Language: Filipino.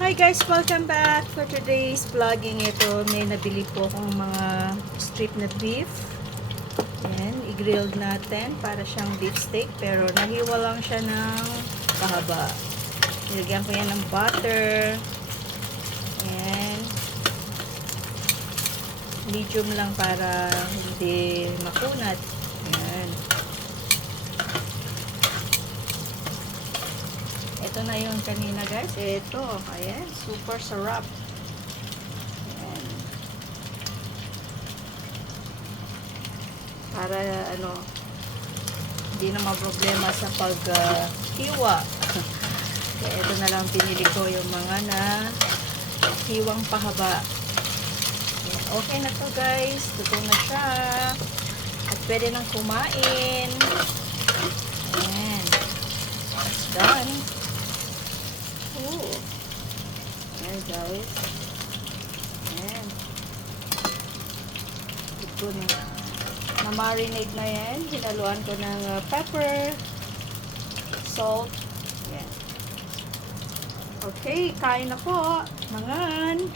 Hi guys! Welcome back for today's vlogging. Ito, may nabili po akong mga strip na beef. Yan, i-grilled natin para siyang beef steak. Pero nahiwa lang siya ng pahaba. Nilagyan ko yan ng butter. Yan. Medium lang para hindi makunat. Yan. Ito na yung kanina guys. Ito. Ayan. Super sarap. Ayan. Para hindi na problema sa paghiwa. Kaya ito na lang pinili ko yung mga na hiwang pahaba. Ayan. Okay na to guys. Luto na siya. At pwede nang kumain. Ayan. It's done. Ayan guys. Ayan. Ito na. Na-marinate na yan. Hinaluan ko ng pepper, salt. Ayan. Okay, kain na po. Mangan.